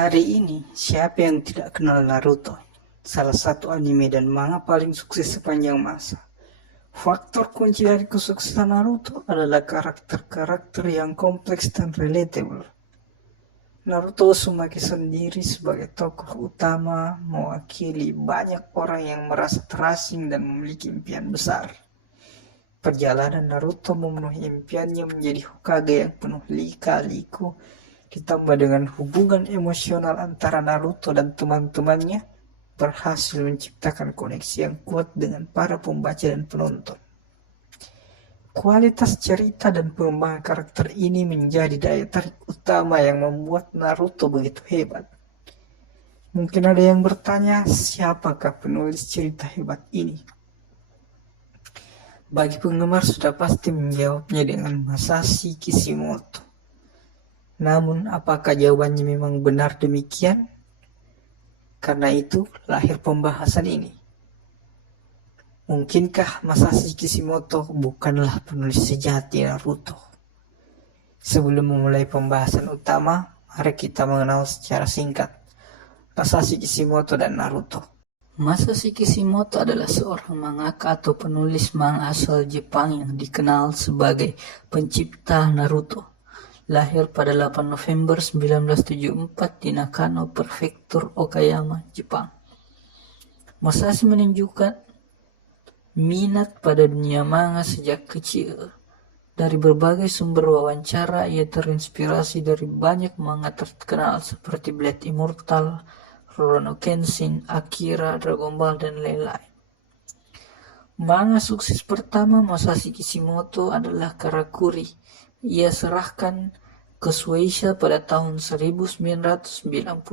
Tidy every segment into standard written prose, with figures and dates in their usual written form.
Hari ini, siapa yang tidak kenal Naruto? Salah satu anime dan manga paling sukses sepanjang masa. Faktor kunci dari kesuksesan Naruto adalah karakter-karakter yang kompleks dan relatable. Naruto Uzumaki sendiri sebagai tokoh utama mewakili banyak orang yang merasa terasing dan memiliki impian besar. Perjalanan Naruto memenuhi impiannya menjadi Hokage yang penuh lika-liku, ditambah dengan hubungan emosional antara Naruto dan teman-temannya, berhasil menciptakan koneksi yang kuat dengan para pembaca dan penonton. Kualitas cerita dan pengembangan karakter ini menjadi daya tarik utama yang membuat Naruto begitu hebat. Mungkin ada yang bertanya, siapakah penulis cerita hebat ini? Bagi penggemar sudah pasti menjawabnya dengan Masashi Kishimoto. Namun, apakah jawabannya memang benar demikian? Karena itu, lahir pembahasan ini. Mungkinkah Masashi Kishimoto bukanlah penulis sejati Naruto? Sebelum memulai pembahasan utama, mari kita mengenal secara singkat Masashi Kishimoto dan Naruto. Masashi Kishimoto adalah seorang mangaka atau penulis manga asal Jepang yang dikenal sebagai pencipta Naruto. Lahir pada 8 November 1974 di Nakano, Prefektur Okayama, Jepang. Masashi menunjukkan minat pada dunia manga sejak kecil. Dari berbagai sumber wawancara, ia terinspirasi dari banyak manga terkenal seperti Blade Immortal, Rurouni Kenshin, Akira, Dragon Ball, dan lain-lain. Manga sukses pertama Masashi Kishimoto adalah Karakuri. Ia serahkan ke Shueisha pada tahun 1995.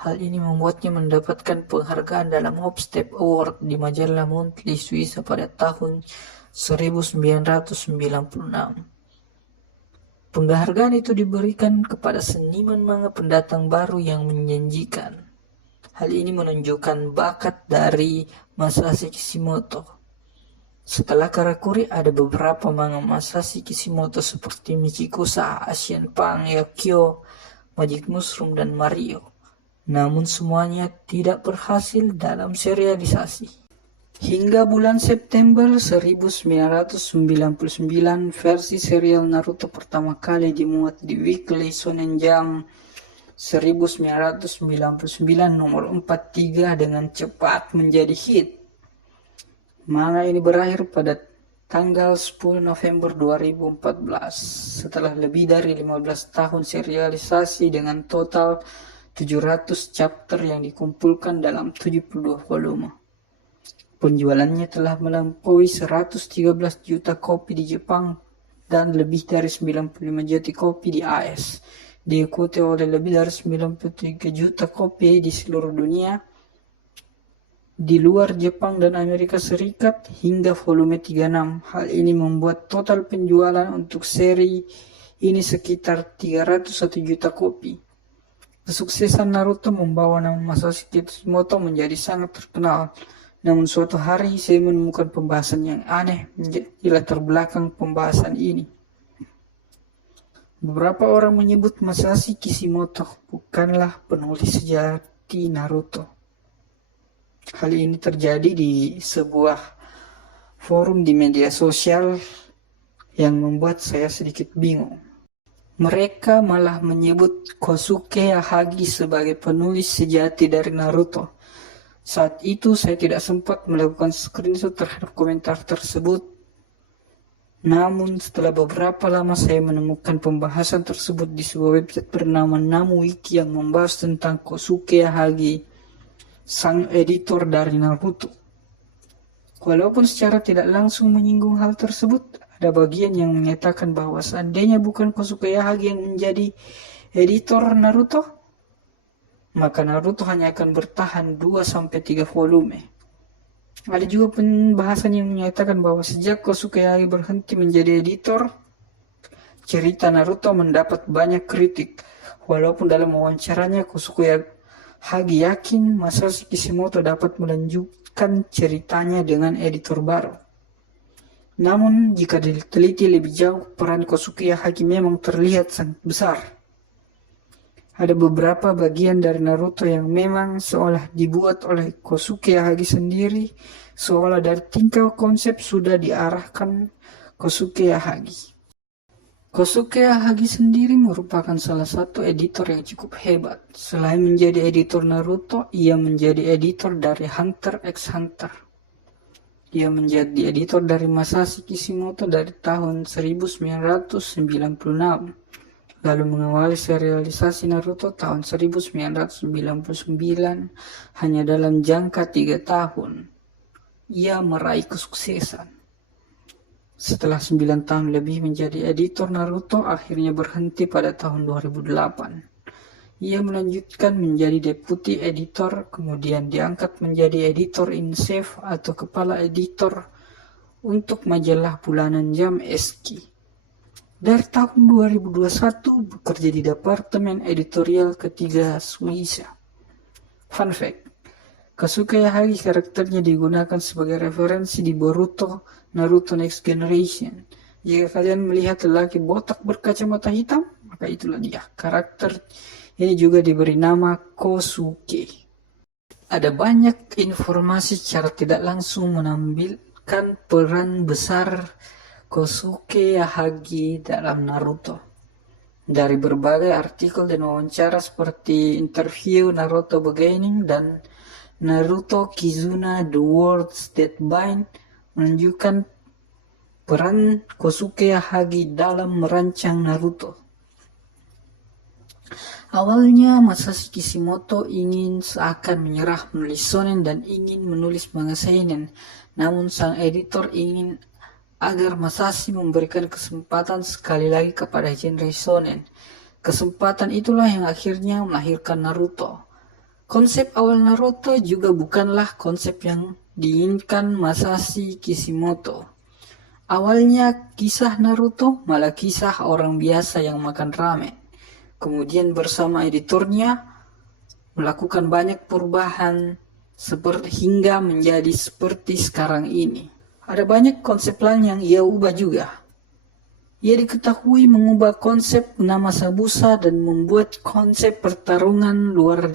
Hal ini membuatnya mendapatkan penghargaan dalam Hopstep Award di majalah Monthly Shueisha pada tahun 1996. Penghargaan itu diberikan kepada seniman manga pendatang baru yang menjanjikan. Hal ini menunjukkan bakat dari Masashi Kishimoto. Setelah Karakuri, ada beberapa manga Masashi Kishimoto seperti Michiko-sa, Asian Punk, Yakyo, Magic Mushroom, dan Mario. Namun semuanya tidak berhasil dalam serialisasi. Hingga bulan September 1999, versi serial Naruto pertama kali dimuat di Weekly Shonen Jump 1999 nomor 43 dengan cepat menjadi hit. Manga ini berakhir pada tanggal 10 November 2014 setelah lebih dari 15 tahun serialisasi dengan total 700 chapter yang dikumpulkan dalam 72 volume. Penjualannya telah melampaui 113 juta kopi di Jepang dan lebih dari 95 juta kopi di AS. Diikuti oleh lebih dari 93 juta kopi di seluruh dunia, di luar Jepang dan Amerika Serikat hingga volume 36. Hal ini membuat total penjualan untuk seri ini sekitar 301 juta kopi. Kesuksesan Naruto membawa nama Masashi Kishimoto menjadi sangat terkenal. Namun suatu hari saya menemukan pembahasan yang aneh di latar belakang pembahasan ini. Beberapa orang menyebut Masashi Kishimoto bukanlah penulis sejati Naruto. Hal ini terjadi di sebuah forum di media sosial yang membuat saya sedikit bingung. Mereka malah menyebut Kosuke Yahagi sebagai penulis sejati dari Naruto. Saat itu saya tidak sempat melakukan screenshot terhadap komentar tersebut. Namun setelah beberapa lama saya menemukan pembahasan tersebut di sebuah website bernama Namuwiki yang membahas tentang Kosuke Yahagi, sang editor dari Naruto. Walaupun secara tidak langsung menyinggung hal tersebut, ada bagian yang menyatakan bahwa seandainya bukan Kosuke Yahagi yang menjadi editor Naruto, maka Naruto hanya akan bertahan 2-3 volume. Ada juga pembahasan yang menyatakan bahwa sejak Kosuke Yahagi berhenti menjadi editor, cerita Naruto mendapat banyak kritik. Walaupun dalam wawancaranya Kosuke Yahagi yakin Masashi Kishimoto dapat melanjutkan ceritanya dengan editor baru. Namun jika diteliti lebih jauh, peran Kosuke Yahagi memang terlihat sangat besar. Ada beberapa bagian dari Naruto yang memang seolah dibuat oleh Kosuke Yahagi sendiri, seolah dari tingkah konsep sudah diarahkan Kosuke Yahagi. Kosuke Yahagi sendiri merupakan salah satu editor yang cukup hebat. Selain menjadi editor Naruto, ia menjadi editor dari Hunter x Hunter. Ia menjadi editor dari Masashi Kishimoto dari tahun 1996. Lalu mengawali serialisasi Naruto tahun 1999 hanya dalam jangka 3 tahun. Ia meraih kesuksesan. Setelah 9 tahun lebih menjadi editor Naruto, akhirnya berhenti pada tahun 2008. Ia melanjutkan menjadi deputi editor, kemudian diangkat menjadi editor in chief atau kepala editor untuk majalah bulanan Jump SQ. Dari tahun 2021 bekerja di Departemen Editorial ketiga Shueisha. Fun fact, Kosuke Yahagi karakternya digunakan sebagai referensi di Boruto Naruto Next Generation. Jika kalian melihat lelaki botak berkacamata hitam, maka itulah dia. Karakter ini juga diberi nama Kosuke. Ada banyak informasi secara tidak langsung menampilkan peran besar Kosuke Yahagi dalam Naruto. Dari berbagai artikel dan wawancara seperti interview Naruto Beginning dan Naruto Kizuna The Words That Bind menunjukkan peran Kosuke Yahagi dalam merancang Naruto. Awalnya Masashi Kishimoto ingin seakan menyerah menulis shonen dan ingin menulis manga seinen, namun sang editor ingin agar Masashi memberikan kesempatan sekali lagi kepada genre shonen. Kesempatan itulah yang akhirnya melahirkan Naruto. Konsep awal Naruto juga bukanlah konsep yang diinginkan Masashi Kishimoto. Awalnya kisah Naruto malah kisah orang biasa yang makan ramen. Kemudian bersama editornya melakukan banyak perubahan hingga menjadi seperti sekarang ini. Ada banyak konsep lain yang ia ubah juga. Ia diketahui mengubah konsep nama Zabuza dan membuat konsep pertarungan luar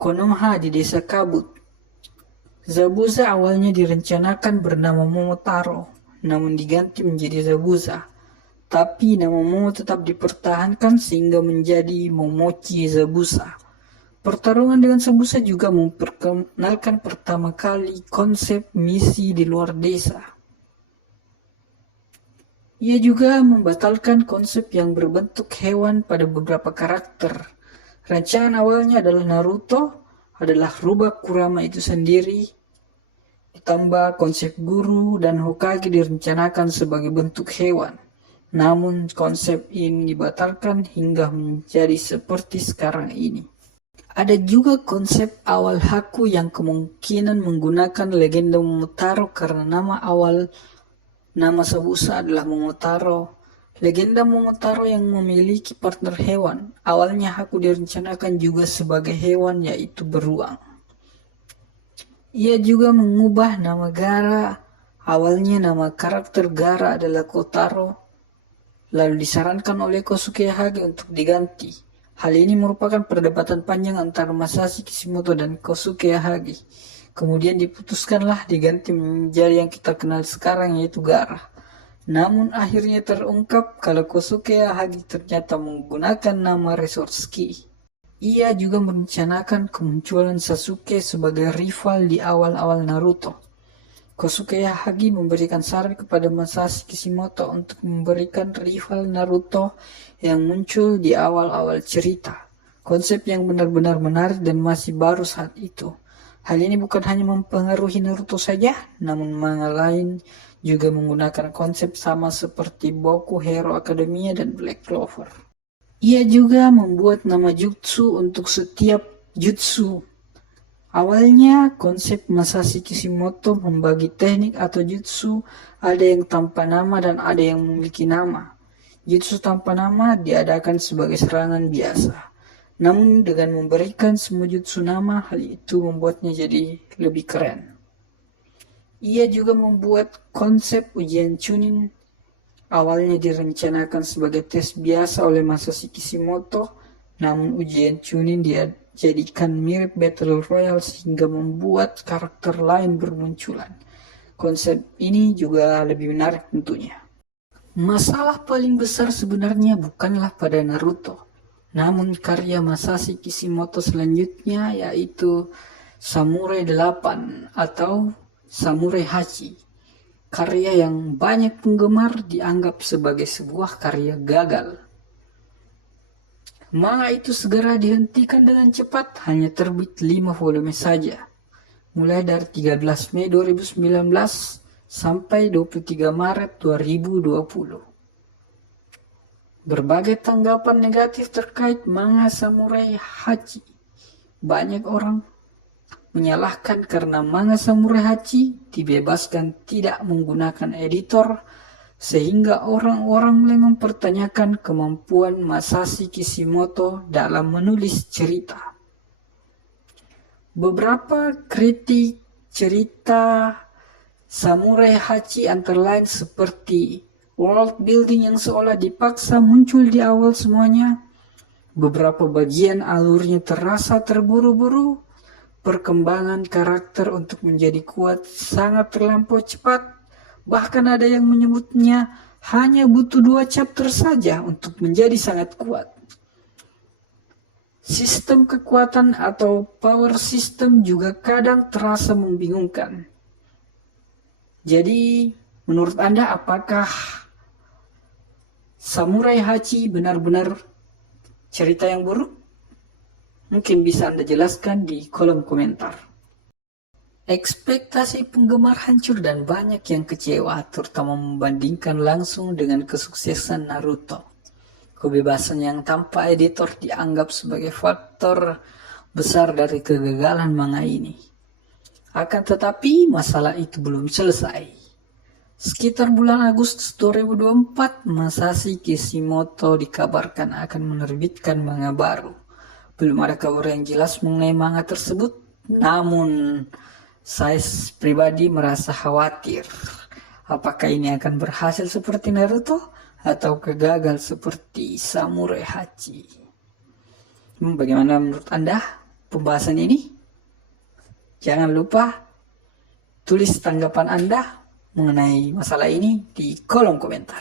Konoha di desa Kabut. Zabuza awalnya direncanakan bernama Momotaro, namun diganti menjadi Zabuza. Tapi nama Momo tetap dipertahankan sehingga menjadi Momochi Zabuza. Pertarungan dengan Zabuza juga memperkenalkan pertama kali konsep misi di luar desa. Ia juga membatalkan konsep yang berbentuk hewan pada beberapa karakter. Rancangan awalnya adalah Naruto adalah rubah Kurama itu sendiri, ditambah konsep guru dan Hokage direncanakan sebagai bentuk hewan. Namun konsep ini dibatalkan hingga menjadi seperti sekarang ini. Ada juga konsep awal Haku yang kemungkinan menggunakan legenda Momotaro karena nama Zabuza adalah Momotaro. Legenda Momotaro yang memiliki partner hewan. Awalnya Haku direncanakan juga sebagai hewan yaitu beruang. Ia juga mengubah nama Gaara. Awalnya nama karakter Gaara adalah Kotaro. Lalu disarankan oleh Kosuke Yahagi untuk diganti. Hal ini merupakan perdebatan panjang antara Masashi Kishimoto dan Kosuke Yahagi. Kemudian diputuskanlah diganti menjadi yang kita kenal sekarang yaitu Gaara. Namun akhirnya terungkap kalau Kosuke Yahagi ternyata menggunakan nama Resortsuki. Ia juga merencanakan kemunculan Sasuke sebagai rival di awal-awal Naruto. Kosuke Yahagi memberikan saran kepada Masashi Kishimoto untuk memberikan rival Naruto yang muncul di awal-awal cerita. Konsep yang benar-benar menarik dan masih baru saat itu. Hal ini bukan hanya mempengaruhi Naruto saja, namun manga lain juga menggunakan konsep sama seperti Boku Hero Academia dan Black Clover. Ia juga membuat nama jutsu untuk setiap jutsu. Awalnya konsep Masashi Kishimoto membagi teknik atau jutsu ada yang tanpa nama dan ada yang memiliki nama. Jutsu tanpa nama diadakan sebagai serangan biasa. Namun dengan memberikan semua jutsu nama, hal itu membuatnya jadi lebih keren. Ia juga membuat konsep ujian Chunin. Awalnya direncanakan sebagai tes biasa oleh Masashi Kishimoto, Namun ujian Chunin dia jadikan mirip Battle Royale sehingga membuat karakter lain bermunculan. Konsep ini juga lebih menarik tentunya. Masalah paling besar sebenarnya bukanlah pada Naruto, namun karya Masashi Kishimoto selanjutnya, yaitu Samurai 8 atau Samurai Hachi. Karya yang banyak penggemar dianggap sebagai sebuah karya gagal. Manga itu segera dihentikan dengan cepat, hanya terbit 5 volume saja. Mulai dari 13 Mei 2019 sampai 23 Maret 2020. Berbagai tanggapan negatif terkait manga Samurai Hachi. Banyak orang menyalahkan karena manga Samurai Hachi dibebaskan tidak menggunakan editor, sehingga orang-orang mulai mempertanyakan kemampuan Masashi Kishimoto dalam menulis cerita. Beberapa kritik cerita Samurai Hachi antara lain seperti world building yang seolah dipaksa muncul di awal semuanya, beberapa bagian alurnya terasa terburu-buru, perkembangan karakter untuk menjadi kuat sangat terlampau cepat, bahkan ada yang menyebutnya hanya butuh 2 chapter saja untuk menjadi sangat kuat. Sistem kekuatan atau power system juga kadang terasa membingungkan. Jadi, menurut Anda apakah Samurai Hachi benar-benar cerita yang buruk? Mungkin bisa Anda jelaskan di kolom komentar. Ekspektasi penggemar hancur dan banyak yang kecewa, terutama membandingkan langsung dengan kesuksesan Naruto. Kebebasan yang tanpa editor dianggap sebagai faktor besar dari kegagalan manga ini. Akan tetapi masalah itu belum selesai. Sekitar bulan Agustus 2024, Masashi Kishimoto dikabarkan akan menerbitkan manga baru. Belum ada kabar yang jelas mengenai manga tersebut, namun saya pribadi merasa khawatir. Apakah ini akan berhasil seperti Naruto atau gagal seperti Samurai Hachi? Bagaimana menurut Anda pembahasan ini? Jangan lupa tulis tanggapan Anda mengenai masalah ini di kolom komentar.